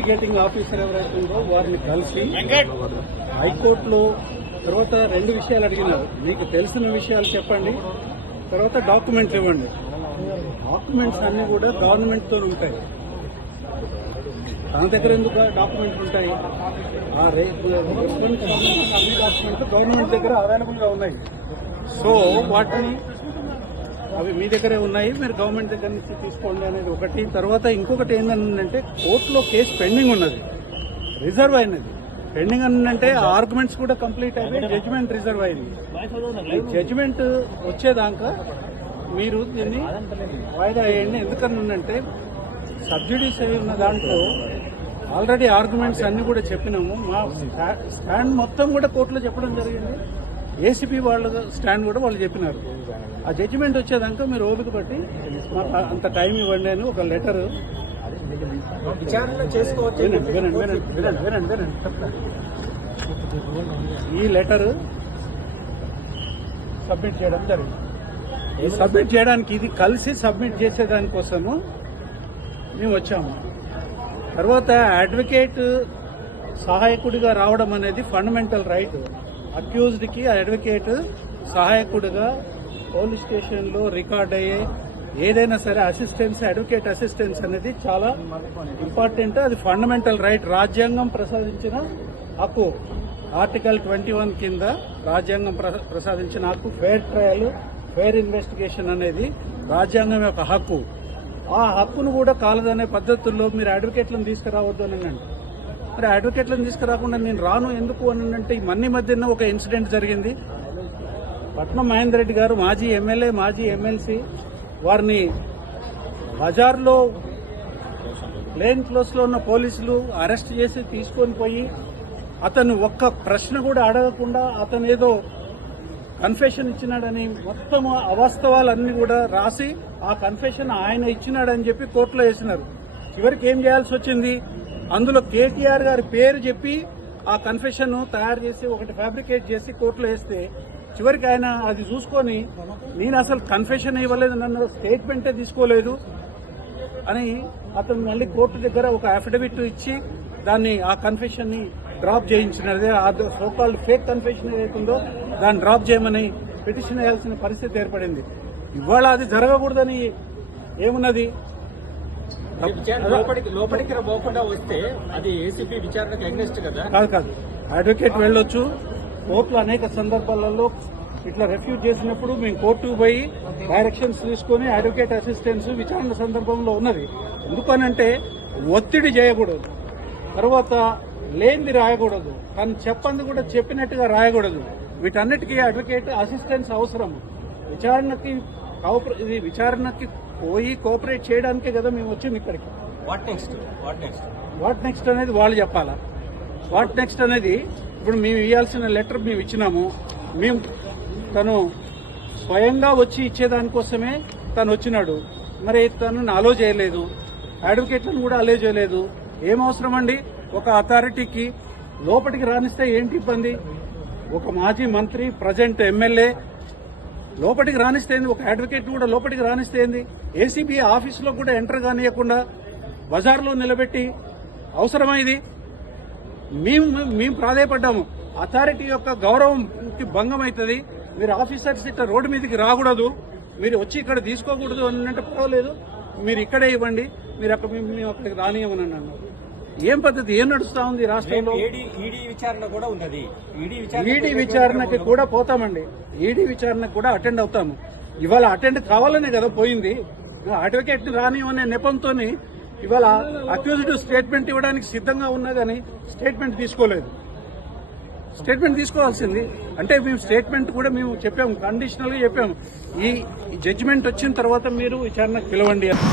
Investigating officer ఎవరైతే ఉందో వారిని కలిసి హైకోర్టులో తర్వాత 2 విషయాలు అడిగినారు. మీకు తెలిసిన విషయాలు చెప్పండి, తర్వాత డాక్యుమెంట్స్ ఇవ్వండి. డాక్యుమెంట్స్ అన్ని కూడా గవర్నమెంట్ తో ఉంటాయి. తన దగ్గర ఎందుకు డాక్యుమెంట్స్ ఉంటాయి? ఆ అన్ని డాక్యుమెంట్స్ గవర్నమెంట్ దగ్గర అవైలబుల్ గా ఉన్నాయి. సో వాటిని అవి మీ దగ్గరే ఉన్నాయి, మీరు గవర్నమెంట్ దగ్గర నుంచి తీసుకోండి అనేది ఒకటి. తర్వాత ఇంకొకటి ఏంటంటే కోర్టులో కేసు పెండింగ్ ఉన్నది, రిజర్వ్ అయినది. పెండింగ్ అంటే ఆర్గ్యుమెంట్స్ కూడా కంప్లీట్ అయిపోయి జడ్జిమెంట్ రిజర్వ్ అయింది. జడ్జిమెంట్ వచ్చేదాకా మీరు దీన్ని వాయిదా వేయండి. ఎందుకనంటే సబ్సిడీస్ అయి ఉన్న దాంట్లో ఆల్రెడీ ఆర్గ్యుమెంట్స్ అన్ని కూడా చెప్పినాము. మా స్టాండ్ మొత్తం కూడా కోర్టులో చెప్పడం జరిగింది. ఏసీపీ వాళ్ళ స్టాండ్ కూడా వాళ్ళు చెప్పినారు. ఆ జడ్జిమెంట్ వచ్చేదాకా మీరు ఓపిక పట్టి మాకు అంత టైం ఇవ్వండి అని ఒక లెటర్ విచారణ చేసుకోవచ్చు. వినండి. ఈ లెటర్ సబ్మిట్ చేయడం జరిగింది. ఈ సబ్మిట్ చేయడానికి ఇది కలిసి సబ్మిట్ చేసేదానికోసము మేము వచ్చాము. తర్వాత అడ్వకేట్ సహాయకుడిగా రావడం అనేది ఫండమెంటల్ రైట్. అక్యూజ్డ్ కి అడ్వకేట్ సహాయకుడిగా పోలీస్ స్టేషన్ లో రికార్డ్ అయ్యే ఏదైనా సరే అసిస్టెన్స్, అడ్వకేట్ అసిస్టెన్స్ అనేది చాలా ఇంపార్టెంట్. అది ఫండమెంటల్ రైట్, రాజ్యాంగం ప్రసాదించిన హక్కు. ఆర్టికల్ 21 కింద రాజ్యాంగం ప్రసాదించిన హక్కు. ఫెయిర్ ట్రయల్, ఫెయిర్ ఇన్వెస్టిగేషన్ అనేది రాజ్యాంగం యొక్క హక్కు. ఆ హక్కును కూడా కాలదనే పద్ధతుల్లో మీరు అడ్వకేట్లను తీసుకురావద్దు అని అంటే, మరి అడ్వకేట్లను తీసుకురాకుండా నేను రాను ఎందుకు అని అంటే, ఈ మధ్యన ఒక ఇన్సిడెంట్ జరిగింది. పట్నం మహేందర్ రెడ్డి గారు మాజీ ఎమ్మెల్యే, మాజీ ఎమ్మెల్సీ, వారిని బజార్లో ప్లేన్ క్లోజ్ లో ఉన్న పోలీసులు అరెస్ట్ చేసి తీసుకొని పోయి అతను ఒక్క ప్రశ్న కూడా అడగకుండా అతను ఏదో కన్ఫెషన్ ఇచ్చినాడని మొత్తం అవాస్తవాలన్నీ కూడా రాసి ఆ కన్ఫెషన్ ఆయన ఇచ్చినాడని చెప్పి కోర్టులో వేసినారు. చివరికి ఏం చేయాల్సి వచ్చింది? అందులో కేటీఆర్ గారి పేరు చెప్పి ఆ కన్ఫెషన్ తయారు చేసి ఒకటి ఫ్యాబ్రికేట్ చేసి కోర్టులో వేస్తే చివరికి ఆయన అది చూసుకొని నేను అసలు కన్ఫెషన్ ఇవ్వలేదు, నన్ను స్టేట్మెంటే తీసుకోలేదు అని అతను మళ్ళీ కోర్టు దగ్గర ఒక అఫిడవిట్ ఇచ్చి దాన్ని ఆ కన్ఫెషన్ ని డ్రాప్ చేయించినదే. ఆ సోకాల్డ్ ఫేక్ కన్ఫెషన్ ఏదైతుందో దాన్ని డ్రాప్ చేయమని పిటిషన్ వేయాల్సిన పరిస్థితి ఏర్పడింది. ఇవాళ అది జరగకూడదని ఏమున్నది? లోపలికి పోకుండా వస్తే అది ఏసీపీ విచారణకు అగెన్స్ట్ కదా? కాదు. అడ్వకేట్ వెళ్ళొచ్చు. కోర్టులో అనేక సందర్భాలలో ఇట్లా రిఫ్యూజ్ చేసినప్పుడు మేము కోర్టుకు పోయి డైరెక్షన్స్ తీసుకుని అడ్వకేట్ అసిస్టెన్స్ విచారణ సందర్భంలో ఉన్నది. ఎందుకనంటే ఒత్తిడి చేయకూడదు, తర్వాత లేనిది రాయకూడదు, తను చెప్పంది కూడా చెప్పినట్టుగా రాయకూడదు. వీటన్నిటికీ అడ్వకేట్ అసిస్టెన్స్ అవసరం. విచారణకి పోయి కోఆపరేట్ చేయడానికే కదా మేము వచ్చింది ఇక్కడికి. వాట్ నెక్స్ట్ అనేది వాళ్ళు చెప్పాలా. వాట్ నెక్స్ట్ అనేది ఇప్పుడు మేము ఇవ్వాల్సిన లెటర్ మేము ఇచ్చినాము. తను స్వయంగా వచ్చి ఇచ్చేదానికోసమే తను వచ్చినాడు. మరి తనను అలో చేయలేదు, అడ్వకేట్లను కూడా అలో చేయలేదు. ఏం అవసరం అండి? ఒక అథారిటీకి లోపలికి రానిస్తే ఏంటి ఇబ్బంది? ఒక మాజీ మంత్రి, ప్రజెంట్ ఎమ్మెల్యే లోపలికి రానిస్తే ఏంది? ఒక అడ్వకేట్ కూడా లోపలికి రానిస్తే ఏంది? ఏసీబీ ఆఫీసులో కూడా ఎంటర్ కానియకుండా బజార్లో నిలబెట్టి అవసరమా ఇది? మేము ప్రాధాయపడ్డాము. అథారిటీ యొక్క గౌరవంకి భంగం అవుతుంది. మీరు ఆఫీసర్స్ ఇట్లా రోడ్డు మీదకి రాకూడదు, మీరు వచ్చి ఇక్కడ తీసుకోకూడదు అని అంటే పర్వాలేదు, మీరు ఇక్కడే ఇవ్వండి, మీరు మేము అక్కడికి రానియమని అన్నాను. ఏం పద్ధతి? ఏం నడుస్తా ఉంది రాష్ట్రంలో? ఈడీ విచారణ కూడా ఉన్నది. ఈడీ విచారణకి కూడా పోతామండి. ఈడీ విచారణకు కూడా అటెండ్ అవుతాము. ఇవాళ అటెండ్ కావాలనే కదా పోయింది. అడ్వకేట్ రానియమనే నెపంతో ఇవాళ అక్యూజ్డ్ స్టేట్మెంట్ ఇవ్వడానికి సిద్ధంగా ఉన్నా కానీ స్టేట్మెంట్ తీసుకోలేదు. స్టేట్మెంట్ తీసుకోవాల్సింది అంటే మేము స్టేట్మెంట్ కూడా మేము చెప్పాము, కండిషనల్ గా చెప్పాము. ఈ జడ్జిమెంట్ వచ్చిన తర్వాత మీరు విచారణకు పిలవండి అని.